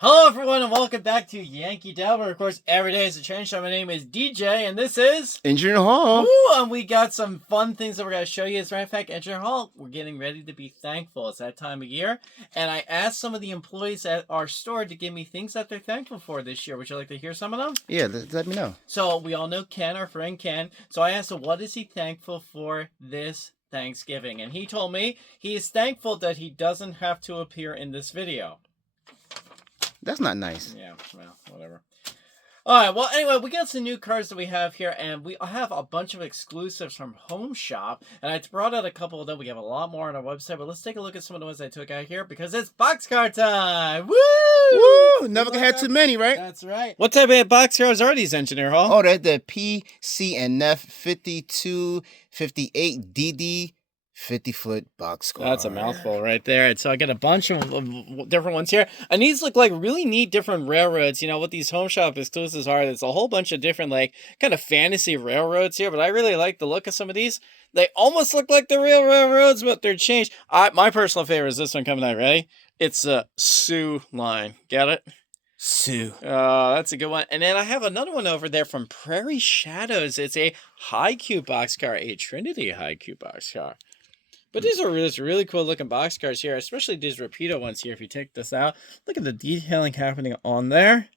Hello, everyone, and welcome back to Yankee Dabbler. Of course, every day is a train show. My name is DJ, and this is Engineer Hall. Woo! And we got some fun things that we're going to show you. As a matter of fact, Engineer Hall, we're getting ready to be thankful. It's that time of year, and I asked some of the employees at our store to give me things that they're thankful for this year. Would you like to hear some of them? Yeah, let me know. So we all know Ken, our friend Ken. So I asked him, what is he thankful for this Thanksgiving? And he told me he is thankful that he doesn't have to appear in this video. That's not nice. Yeah, well, whatever. All right, well, anyway, we got some new cards that we have here, and we have a bunch of exclusives from HomeShop, and I brought out a couple of them. We have a lot more on our website, but let's take a look at some of the ones I took out here, because it's boxcar time! Woo! Woo! Never had too many, right? That's right. What type of boxcars are these, Engineer Hall? Oh, they're the PCNF 5258 DD 50-foot boxcar. That's a mouthful right there. And so I got a bunch of different ones here. And these look like really neat different railroads. You know, what these Home Shop exclusives are, there's a whole bunch of different, like, kind of fantasy railroads here. But I really like the look of some of these. They almost look like the real railroads, but they're changed. My personal favorite is this one coming out. Ready? It's a Sioux line. Get it? Sioux. That's a good one. And then I have another one over there from Prairie Shadows. It's a high cube boxcar, a Trinity high cube boxcar. But these are really cool looking boxcars here, especially these Rapido ones here. If you take this out, look at the detailing happening on there.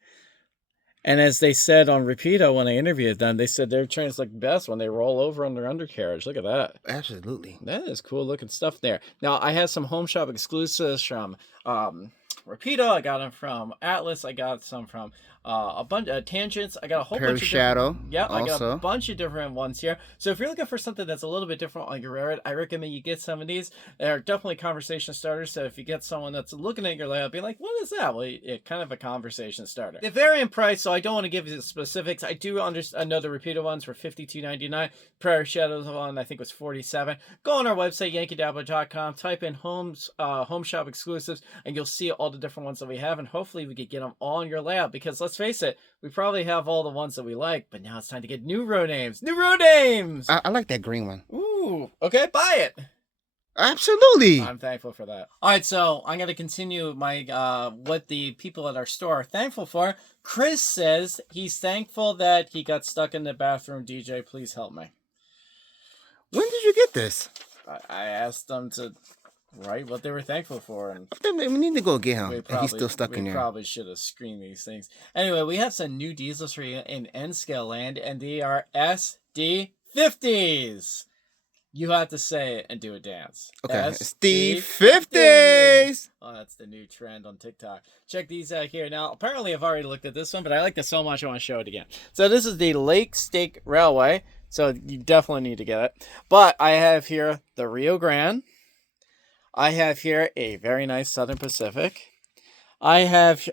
And as they said on Rapido when I interviewed them, they said their trains look best when they roll over on their undercarriage. Look at that. Absolutely. That is cool looking stuff there. Now, I have some Home Shop exclusives from Rapido. I got them from Atlas. I got some from a bunch of Tangents. I got a whole bunch of Shadow. Yeah, I got a bunch of different ones here. So if you're looking for something that's a little bit different on your railroad, I recommend you get some of these. They're definitely conversation starters. So if you get someone that's looking at your layout, be like, "What is that?" Well, it's kind of a conversation starter. They vary in price, so I don't want to give you the specifics. I do understand. I know the repeated ones were $52.99. Prairie Shadows one, I think, was $47. Go on our website, yankeedabbler.com. Type in Home Shop exclusives, and you'll see all the different ones that we have. And hopefully, we could get them all on your layout, because let's face it, we probably have all the ones that we like, but now it's time to get new road names. New road names! I like that green one. Ooh, okay, buy it. Absolutely. I'm thankful for that. All right, so I'm going to continue my what the people at our store are thankful for. Chris says he's thankful that he got stuck in the bathroom. DJ, please help me. When did you get this? I asked them to write what they were thankful for, and we need to go get him. And he's still stuck in there. We probably should have screened these things. Anyway, we have some new diesels for you in N-Scale land, and they are SD50s. You have to say it and do a dance. Okay, SD50s. Oh, that's the new trend on TikTok. Check these out here. Now, apparently I've already looked at this one, but I like it so much I want to show it again. So this is the Lake Stake Railway, so you definitely need to get it. But I have here the Rio Grande. I have here a very nice Southern Pacific. I have,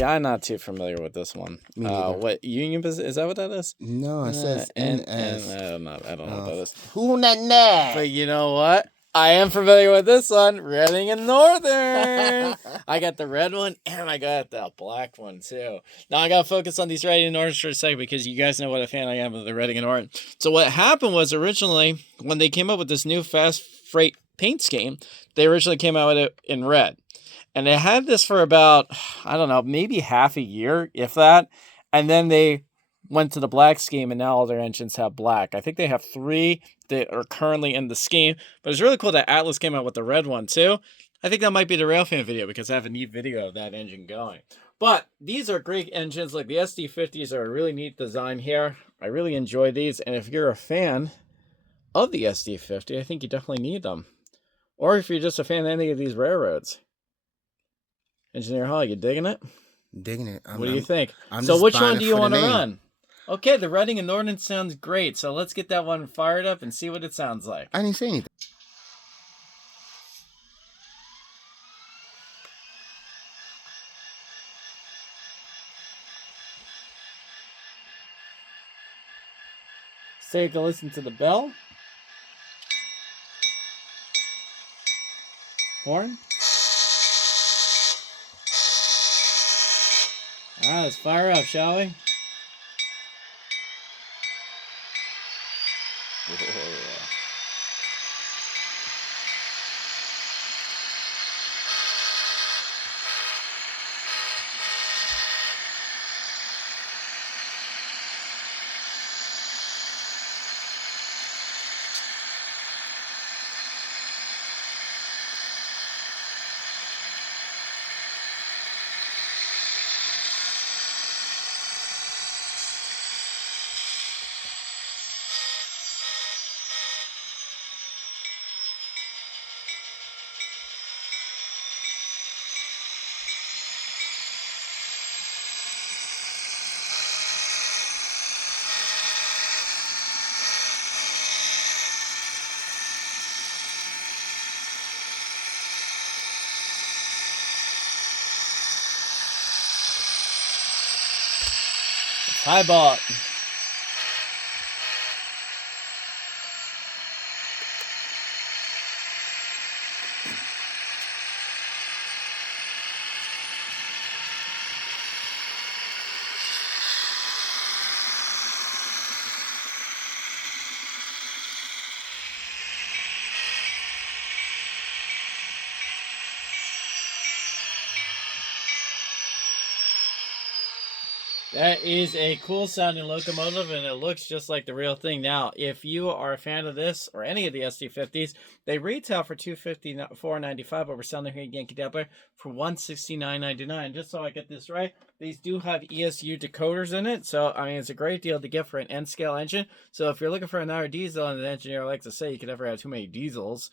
I'm not too familiar with this one. What Union Pacific, is that what that is? No, it says NS. I don't know what that is. Who that? But you know what? I am familiar with this one, Reading and Northern. I got the red one, and I got the black one, too. Now, I got to focus on these Reading and Northern for a second, because you guys know what a fan I am of the Reading and Northern. So what happened was, originally, when they came up with this new fast freight paint scheme, they originally came out with it in red. And they had this for about, I don't know, maybe half a year, if that. And then they went to the black scheme, and now all their engines have black. I think they have 3 that are currently in the scheme. But it's really cool that Atlas came out with the red one, too. I think that might be the Railfan video, because I have a neat video of that engine going. But these are great engines. Like the SD50s are a really neat design here. I really enjoy these. And if you're a fan of the SD50, I think you definitely need them. Or if you're just a fan of any of these railroads. Engineer Hall, you digging it? Digging it. What do you think? So which one do you want to run? Okay, the Reading and Northern sounds great. So let's get that one fired up and see what it sounds like. I didn't say anything. Save to listen to the bell. Horn. All right, let's fire up, shall we? Oh, yeah. Hi, bot. That is a cool sounding locomotive, and it looks just like the real thing. Now, if you are a fan of this or any of the SD50s, they retail for $254.95, but we're selling here at Yankee Dabbler for $169.99. Just so I get this right, these do have ESU decoders in it, so I mean it's a great deal to get for an N-scale engine. So if you're looking for another diesel, and an engineer likes to say you could never have too many diesels,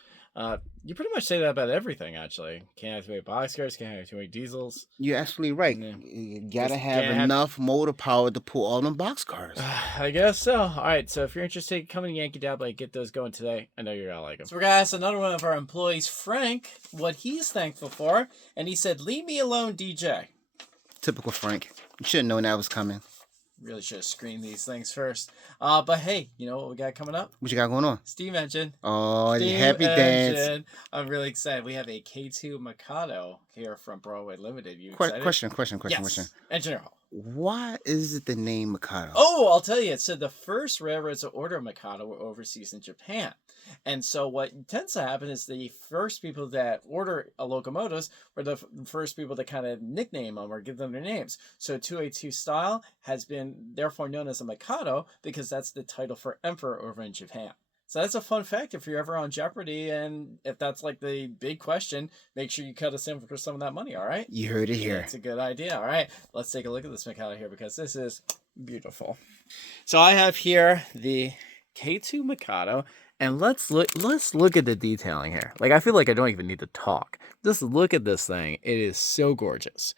you pretty much say that about everything, actually. Can't have too many boxcars, can't have too many diesels. You're absolutely right. Yeah. You gotta Just have can't enough motor power to pull all them boxcars. I guess so. All right, so if you're interested, come to Yankee Dabbler, get those going today. I know you're gonna like them. So we're gonna ask another one of our employees, Frank, what he's thankful for, and he said, "Leave me alone, DJ." Typical Frank. You should have known that was coming. Really should have screened these things first. But hey, you know what we got coming up? What you got going on? Steam engine. Oh, Steam happy dance. engine. I'm really excited. We have a K2 Mikado here from Broadway Limited. You excited? Question. Engineer Hall. Why is it the name Mikado? Oh, I'll tell you. It said the first railroads to order Mikado were overseas in Japan. And so what tends to happen is the first people that order locomotives were the first people to kind of nickname them or give them their names. So 282 style has been therefore known as a Mikado because that's the title for emperor over in Japan. So that's a fun fact if you're ever on Jeopardy, and if that's like the big question, make sure you cut us in for some of that money, all right? You heard it here. That's a good idea. All right, let's take a look at this Mikado here because this is beautiful. So I have here the K2 Mikado, and let's look at the detailing here. Like, I feel like I don't even need to talk. Just look at this thing. It is so gorgeous.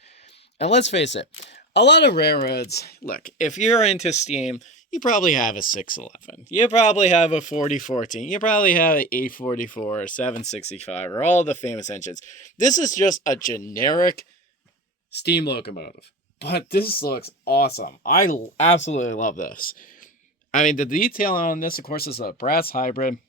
And let's face it, a lot of railroads, look, if you're into steam, you probably have a 611. You probably have a 4014. You probably have an 844 or 765 or all the famous engines. This is just a generic steam locomotive. But this looks awesome. I absolutely love this. I mean, the detail on this, of course, is a brass hybrid.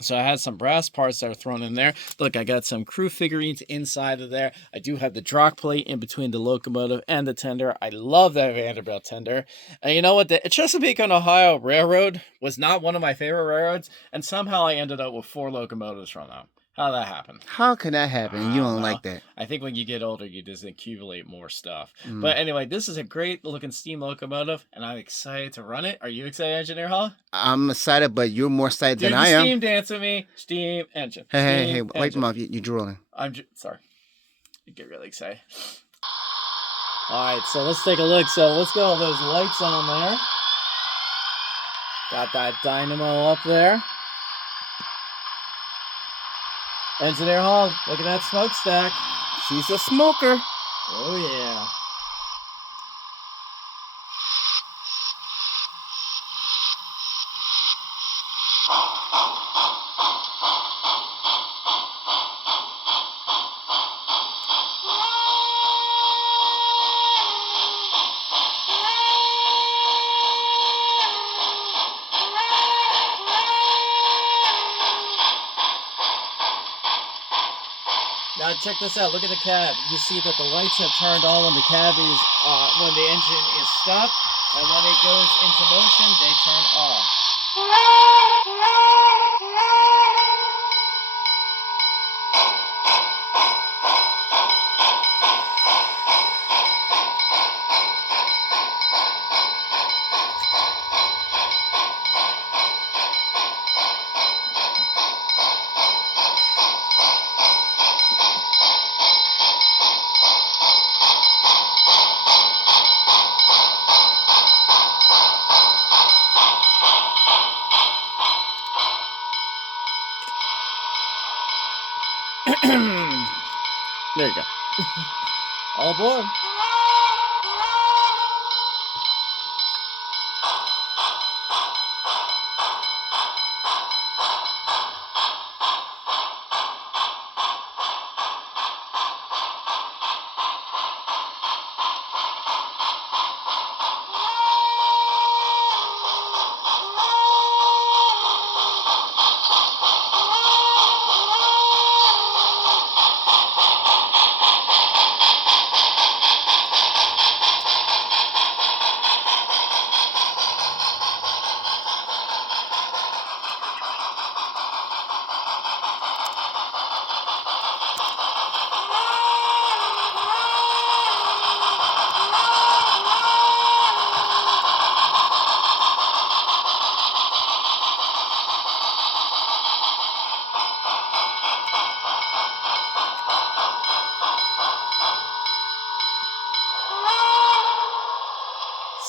So I had some brass parts that are thrown in there. Look, I got some crew figurines inside of there. I do have the drop plate in between the locomotive and the tender. I love that Vanderbilt tender. And you know what? The Chesapeake and Ohio Railroad was not one of my favorite railroads. And somehow I ended up with 4 locomotives from them. How'd that happen? How can that happen? You don't like that. I think when you get older, you just accumulate more stuff. But anyway, this is a great looking steam locomotive, and I'm excited to run it. Are you excited, Engineer Hall? I'm excited, but you're more excited than I am. Steam dance with me. Steam engine. Hey, wipe them off. You're drooling. Sorry. I get really excited. All right, so let's take a look. So let's get all those lights on there. Got that dynamo up there. Engineer Hall, look at that smokestack. She's a smoker. Oh, yeah. Now check this out. Look at the cab. You see that the lights have turned on when the cab is, when the engine is stopped, and when it goes into motion, they turn off. There you go. All aboard.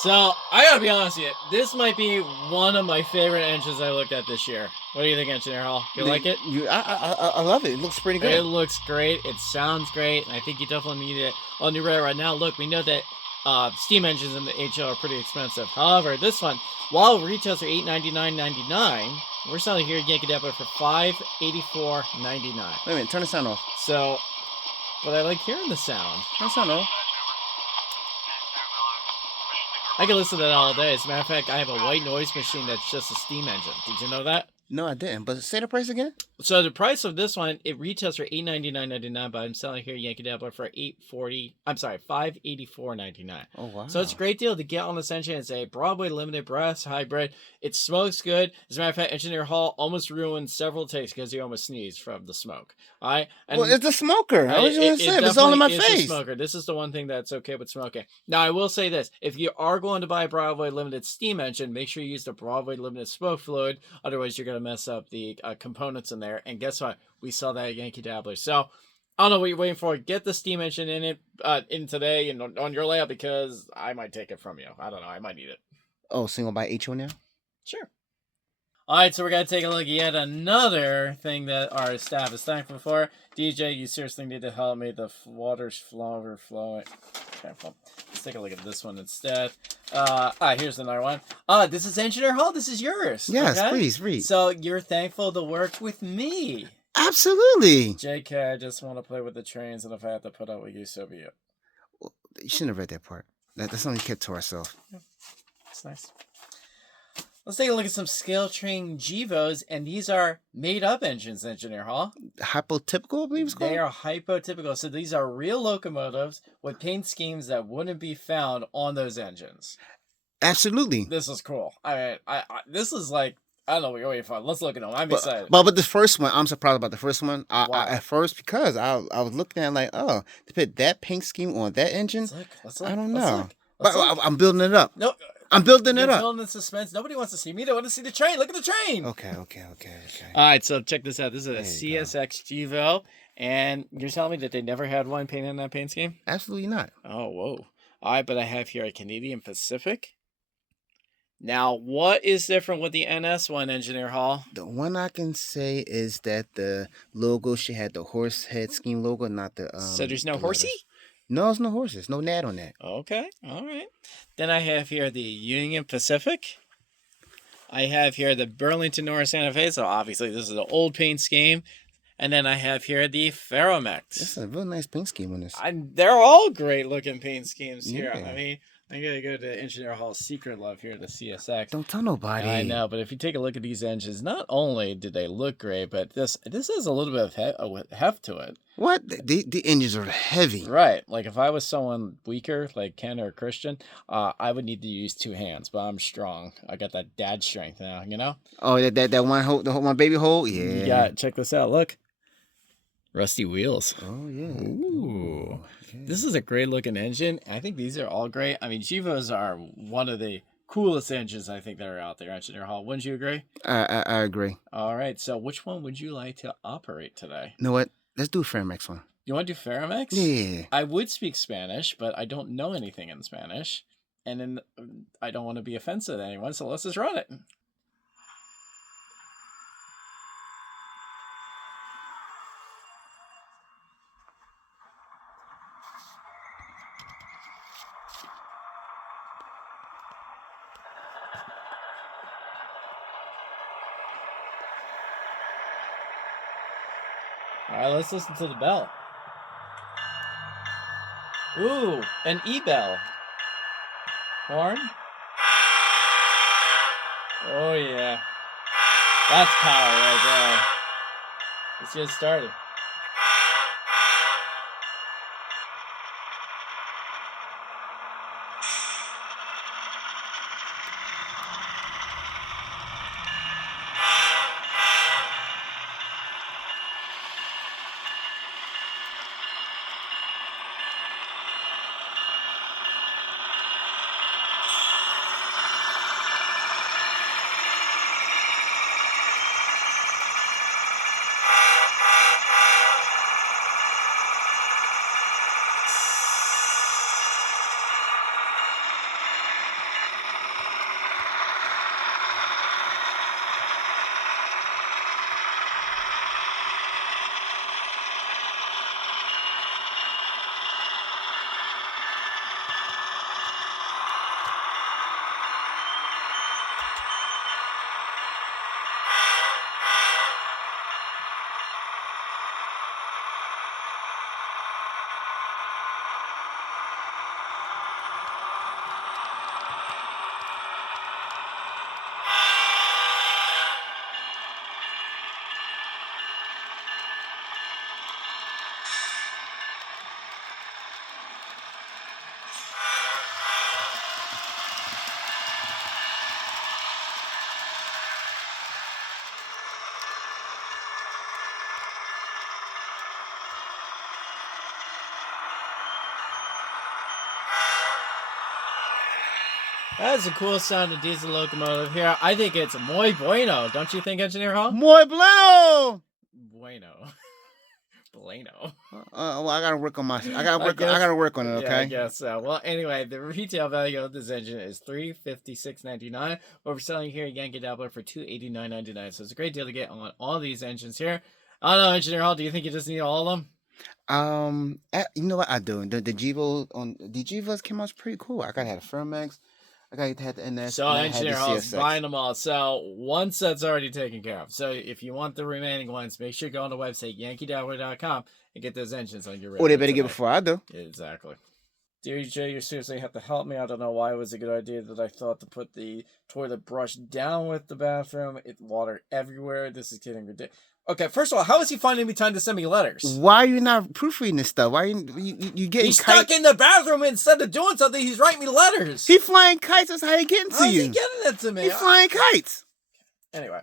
So I gotta be honest with you. This might be one of my favorite engines I looked at this year. What do you think, Engineer Hall? You like it? I love it. It looks pretty good. It looks great. It sounds great, and I think you definitely need it on your radar right now. Look, we know that steam engines in the HL are pretty expensive. However, this one, while retails are $899.99, we're selling here at Yankee Dabbler for $584.99. Wait a minute, turn the sound off. So, but I like hearing the sound. Turn the sound off. I can listen to that all day. As a matter of fact, I have a white noise machine that's just a steam engine. Did you know that? No, I didn't. But say the price again. So the price of this one, it retails for $899.99, but I'm selling here Yankee Dabbler for $584.99. Oh wow! So it's a great deal to get on this engine. It's a Broadway limited brass hybrid. It smokes good. As a matter of fact, Engineer Hall almost ruined several takes because he almost sneezed from the smoke. All right. And well, it's a smoker. I was just saying, it's all in my face. A smoker. This is the one thing that's okay with smoking. Now I will say this: if you are going to buy a Broadway limited steam engine, make sure you use the Broadway limited smoke fluid. Otherwise, you're gonna mess up the components in there. And guess what? We saw that at Yankee Dabbler. So I don't know what you're waiting for. Get the steam engine in it in today and on your layout because I might take it from you. I don't know. I might need it. Oh, so you gonna buy HO now? Sure. All right, so we're going to take a look at yet another thing that our staff is thankful for. DJ, you seriously need to help me. The water's overflowing. Okay, well, let's take a look at this one instead. Here's another one. This is Engineer Hall. This is yours. Yes, okay? Please read. So you're thankful to work with me. Absolutely. JK, I just want to play with the trains, and if I have to put up with you, so be it. Well, you shouldn't have read that part. That's something we kept to ourselves. Yeah, it's nice. Let's take a look at some ScaleTrain Gevos, and these are made-up engines, Engineer Hall. Hypotypical, I believe it's called? They are hypotypical. So these are real locomotives with paint schemes that wouldn't be found on those engines. Absolutely. This is cool. I mean, this is like, I don't know what you're waiting for. Let's look at them. I'm excited. But the first one, I'm surprised about the first one. Wow. At first, because I was looking at it like, oh, to put that paint scheme on that engine, Let's look. I don't know. Let's But look. I'm building it up. No. I'm building it You're up. building the suspense. Nobody wants to see me. They want to see the train. Look at the train. Okay. All right, so check this out. This is a There you CSX Gevo, and you're telling me that they never had one painted in that paint scheme? Absolutely not. Oh, whoa. All right, but I have here a Canadian Pacific. Now, what is different with the NS one, Engineer Hall? The one I can say is that the logo, she had the horse head scheme logo, not the... So there's no the horsey? letters. No, there's no horses. No gnat on that. Okay, all right. Then I have here the Union Pacific. I have here the Burlington North Santa Fe. So obviously this is an old paint scheme. And then I have here the Ferromex. That's a real nice paint scheme on this. They're all great looking paint schemes here. Yeah. I mean, I gotta go to Engineer Hall's secret love here, the CSX. Don't tell nobody. I know, but if you take a look at these engines, not only do they look great, but this has a little bit of heft to it. What? The engines are heavy. Right. Like if I was someone weaker, like Ken or Christian, I would need to use two hands, but I'm strong. I got that dad strength now, you know? Oh, that one hole, one baby hole? Yeah. You got, check this out. Look. Rusty wheels. Oh, yeah. Ooh. Okay. This is a great looking engine. I think these are all great. I mean, Gevos are one of the coolest engines I think that are out there, Engineer Hall. Wouldn't you agree? I agree. All right. So which one would you like to operate today? You know what? Let's do Ferromex one. You want to do Ferromex? Yeah. I would speak Spanish, but I don't know anything in Spanish. And then I don't want to be offensive to anyone, so let's just run it. All right, let's listen to the bell. Ooh, an E-bell. Horn. Oh, yeah. That's power right there. Let's get started. That's a cool sounding diesel locomotive here. I think it's muy bueno. Don't you think, Engineer Hall? Muy bueno. Bueno. Bueno. Well, I gotta work on my. I I gotta work on it. Yeah, I Okay. guess so. Well, anyway, the retail value of this engine is $356.99. What we're selling here at Yankee Dabbler for $289.99. So it's a great deal to get on all these engines here. I don't know, Engineer Hall. Do you think you just need all of them? You know what I do? The Givos came out pretty cool. I gotta have a Ferromex. I gotta have the NS. So and I had the Engineer Hall's CSX. buying them all. So one set's already taken care of. So if you want the remaining ones, make sure you go on the website, yankeedabbler.com, and get those engines on your radar. Or they better get before I do. Exactly. DJ, you seriously have to help me. I don't know why it was a good idea that I thought to put the toilet brush down with the bathroom. It water everywhere. This is getting ridiculous. Okay, first of all, how is he finding me time to send me letters? Why are you not proofreading this stuff? Why you getting He's stuck in the bathroom instead of doing something. He's writing me letters. He flying kites. That's how he getting to How's you. he getting it to me? He flying kites. Anyway,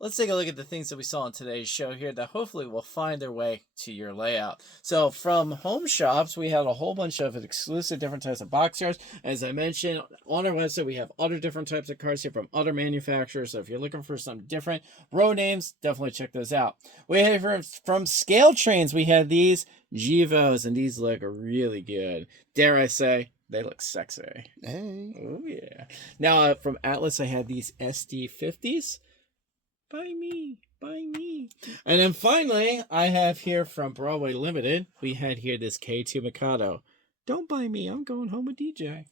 let's take a look at the things that we saw in today's show here that hopefully will find their way to your layout. So from HomeShops, we had a whole bunch of exclusive different types of box cars. As I mentioned, on our website, we have other different types of cars here from other manufacturers. So if you're looking for some different road names, definitely check those out. We have from ScaleTrains, we had these Givos, and these look really good. Dare I say, they look sexy. Hey. Oh, yeah. Now, from Atlas, I had these SD50s. Buy me. And then finally, I have here from Broadway Limited, we had here this K2 Mikado. Don't buy me, I'm going home with DJ.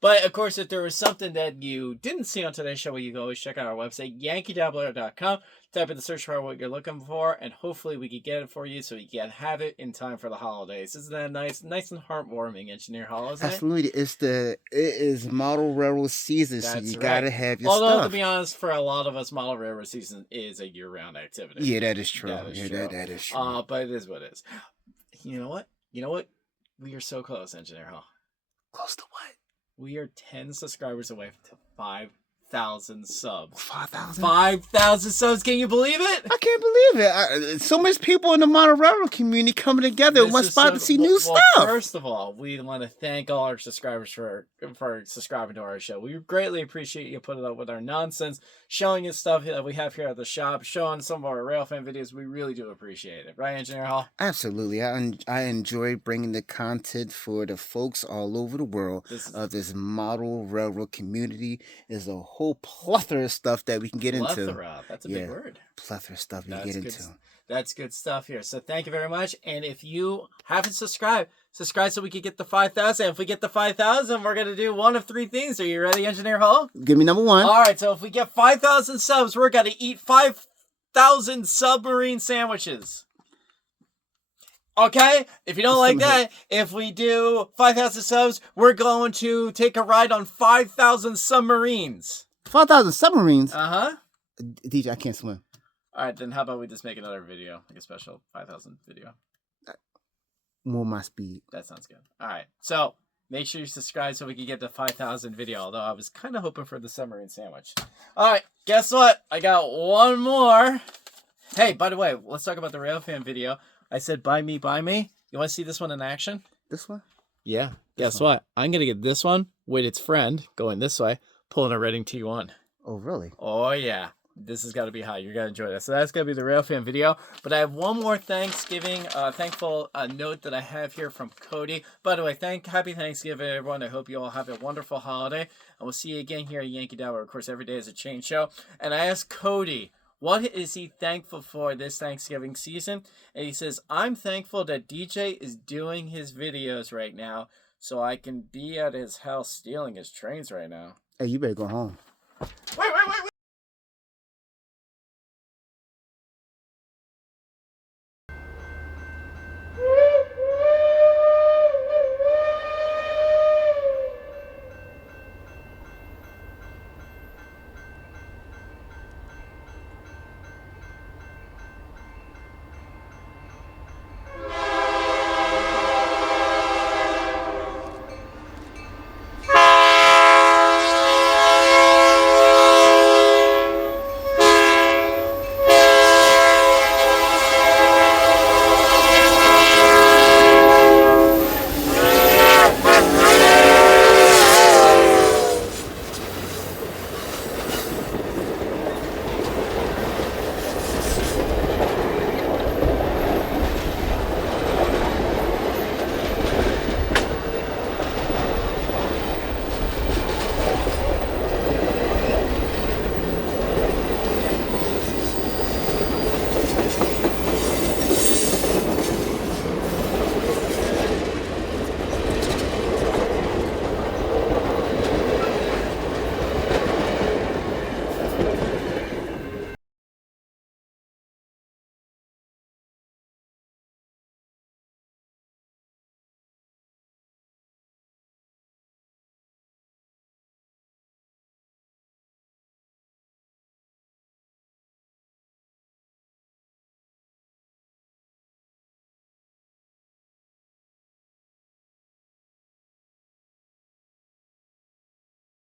But of course, if there was something that you didn't see on today's show, you can always check out our website, yankeedabbler.com. Type in the search bar what you're looking for, and hopefully we can get it for you so you can have it in time for the holidays. Isn't that nice and heartwarming, Engineer Hall, isn't it? Absolutely. It is model railroad season, so you gotta have your Although, stuff. to be honest, for a lot of us, model railroad season is a year-round activity. Yeah, that is true. That is true. But it is what it is. You know what? We are so close, Engineer Hall. Close to what? We are 10 subscribers away to 5,000 subs. 5,000? 5,000 subs. Can you believe it? I can't believe it. So much people in the model railroad community coming together in one spot to see new stuff. First of all, we want to thank all our subscribers for subscribing to our show. We greatly appreciate you putting up with our nonsense, showing us stuff that we have here at the shop, showing some of our Railfan videos. We really do appreciate it. Right, Engineer Hall? Absolutely. I enjoy bringing the content for the folks all over the world of this model railroad community. There's a whole plethora of stuff that we can get into. Plethora. That's a big word. Plethora of stuff we can get into. That's good stuff here. So thank you very much. And if you haven't subscribed so we can get the 5,000. If we get the 5,000, we're going to do one of three things. Are you ready, Engineer Hall? Give me number one. All right. So if we get 5,000 subs, we're going to eat 5,000 submarine sandwiches. Okay? If you don't like that, if we do 5,000 subs, we're going to take a ride on 5,000 submarines. 5,000 submarines? Uh-huh. DJ, I can't swim. All right, then how about we just make another video, like a special 5,000 video? More my speed. That sounds good. All right, so make sure you subscribe so we can get the 5,000 video, although I was kind of hoping for the submarine sandwich. All right, guess what? I got one more. Hey, by the way, let's talk about the Railfan video. I said, buy me. You want to see this one in action? This one? Yeah. Guess what? I'm going to get this one with its friend going this way, pulling a Reading T1. Oh, really? Oh, yeah. This has got to be high. You're going to enjoy this. So that's going to be the Railfan video. But I have one more thankful note that I have here from Cody. By the way, happy Thanksgiving, everyone. I hope you all have a wonderful holiday. And we'll see you again here at Yankee Dabbler. Of course, every day is a change show. And I asked Cody, what is he thankful for this Thanksgiving season? And he says, I'm thankful that DJ is doing his videos right now so I can be at his house stealing his trains right now. Hey, you better go home. Wait.